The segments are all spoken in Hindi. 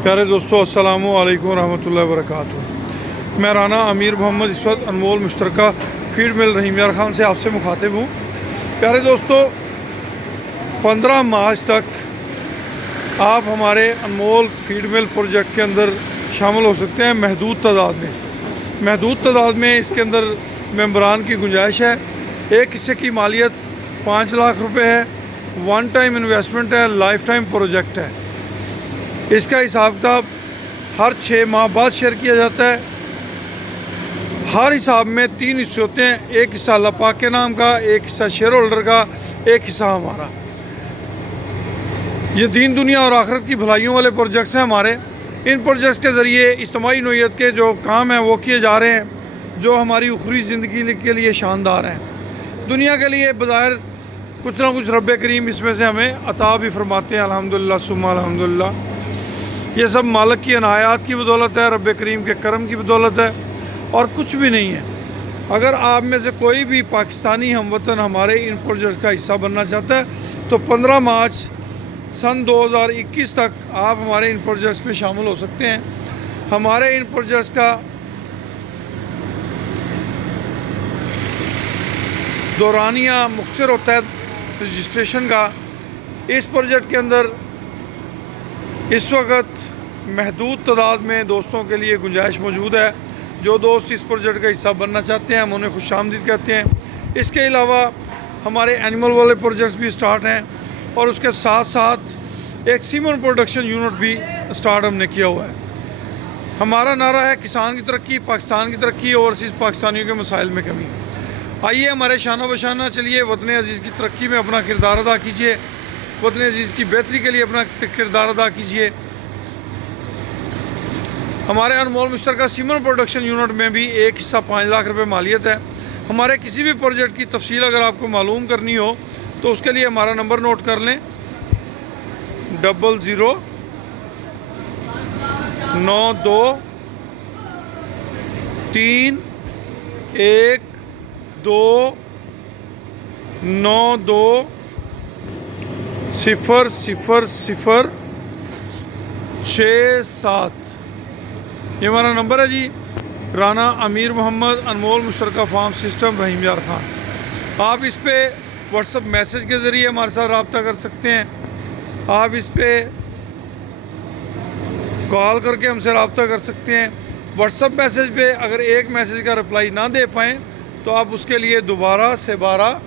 प्यारे दोस्तों, अस्सलामु अलैकुम रहमतुल्लाहि व बरकातुहू। मैं राना अमीर मोहम्मद इस वक्त अनमोल मुश्तरका फीड मिल रहीम यार खान से आपसे मुखातिब हूँ। प्यारे दोस्तों, 15 मार्च तक आप हमारे अनमोल फीड मिल प्रोजेक्ट के अंदर शामिल हो सकते हैं महदूद तादाद में इसके अंदर मेंबरान की गुंजाइश है। एक हिस्से की मालियत 5 लाख रुपए है। वन टाइम इन्वेस्टमेंट है, लाइफ टाइम प्रोजेक्ट है। इसका हिसाब किताब हर 6 माह बाद शेयर किया जाता है। हर हिसाब में 3 हिस्से होते हैं, एक हिस्सा अल्लाह पाक के नाम का, एक हिस्सा शेयर होल्डर का, एक हिस्सा हमारा। ये दीन दुनिया और आखिरत की भलाइयों वाले प्रोजेक्ट्स हैं हमारे। इन प्रोजेक्ट्स के ज़रिए इज्तिमाई नोयत के जो काम हैं वो किए जा रहे हैं, जो हमारी उखरी ज़िंदगी के लिए शानदार हैं। दुनिया के लिए बज़ाहिर कुछ ना कुछ रब करीम इसमें से हमें अता भी फरमाते हैं। अल्हम्दुलिल्लाह सुम्मा अल्हम्दुलिल्लाह। ये सब मालिक की अनायात की बदौलत है, रब करीम के करम की बदौलत है और कुछ भी नहीं है। अगर आप में से कोई भी पाकिस्तानी हमवतन हमारे इन प्रोजेक्ट्स का हिस्सा बनना चाहता है तो 15 मार्च सन 2021 तक आप हमारे इन प्रोजेक्ट्स में शामिल हो सकते हैं। हमारे इन प्रोजेक्ट्स का दौरानिया मुख्तर होता है रजिस्ट्रेशन का। इस प्रोजेक्ट के अंदर इस वक्त महदूद तादाद में दोस्तों के लिए गुंजाइश मौजूद है। जो दोस्त इस प्रोजेक्ट का हिस्सा बनना चाहते हैं हम उन्हें खुशामदीद कहते हैं। इसके अलावा हमारे एनिमल वाले प्रोजेक्ट्स भी स्टार्ट हैं और उसके साथ साथ एक सीमन प्रोडक्शन यूनिट भी स्टार्ट हमने किया हुआ है। हमारा नारा है किसान की तरक्की, पाकिस्तान की तरक्की, ओवरसीज़ पाकिस्तानियों के मसाइल में कमी। आइए हमारे शाना बशाना चलिए वतन अजीज़ की तरक्की में अपना किरदार अदा कीजिए, वतन अजीज़ की बेहतरी के लिए अपना किरदार अदा कीजिए। हमारे अनमोल मुश्तरका सीमन प्रोडक्शन यूनिट में भी एक हिस्सा 5 लाख रुपए मालियत है। हमारे किसी भी प्रोजेक्ट की तफसील अगर आपको मालूम करनी हो तो उसके लिए हमारा नंबर नोट कर लें, 00 92 3 1 2 9 2 0 0 0 6 7। ये हमारा नंबर है जी। राना अमीर मोहम्मद अनमोल मुश्तरका फार्म सिस्टम रहीम यार खान। आप इस पे व्हाट्सअप मैसेज के ज़रिए हमारे साथ रब्ता कर सकते हैं। आप इस पे कॉल करके हमसे रब्ता कर सकते हैं। व्हाट्सअप मैसेज पे अगर एक मैसेज का रिप्लाई ना दे पाएँ तो आप उसके लिए दोबारा से 12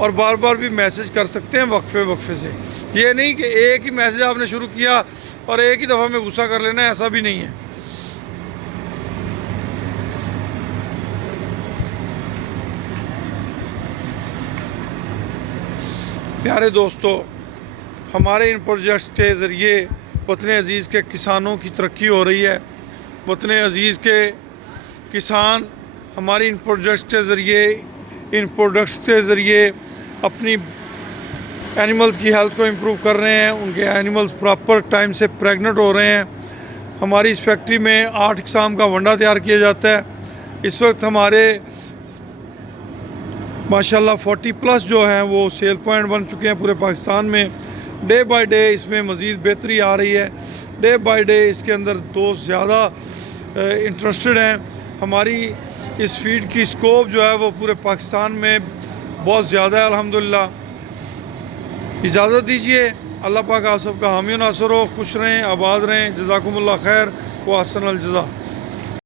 और बार बार भी मैसेज कर सकते हैं वक्फे से। ये नहीं कि एक ही मैसेज आपने शुरू किया और एक ही दफ़ा में गुस्सा कर लेना है, ऐसा भी नहीं है। प्यारे दोस्तों, हमारे इन प्रोजेक्ट्स के ज़रिए वतन अजीज़ के किसानों की तरक्की हो रही है। वतन अजीज़ के किसान हमारी इन प्रोजेक्ट्स के ज़रिए, इन प्रोडक्ट्स के ज़रिए अपनी एनिमल्स की हेल्थ को इम्प्रूव कर रहे हैं। उनके एनिमल्स प्रॉपर टाइम से प्रेग्नेंट हो रहे हैं। हमारी इस फैक्ट्री में 8 किस्म का वंडा तैयार किया जाता है। इस वक्त हमारे माशाल्लाह 40+ जो हैं वो सेल पॉइंट बन चुके हैं पूरे पाकिस्तान में। डे बाय डे इसमें मज़ीद बेहतरी आ रही है। डे बाय डे इसके अंदर दोस्त ज़्यादा इंटरेस्टेड हैं। हमारी इस फीड की स्कोप जो है वो पूरे पाकिस्तान में बहुत ज़्यादा है अल्हम्दुलिल्लाह। इजाज़त दीजिए। अल्लाह पाक आप सबका हामी नासर हो। खुश रहें, आबाद रहें। जज़ाकुमुल्लाह खैर व अहसन अल जज़ा।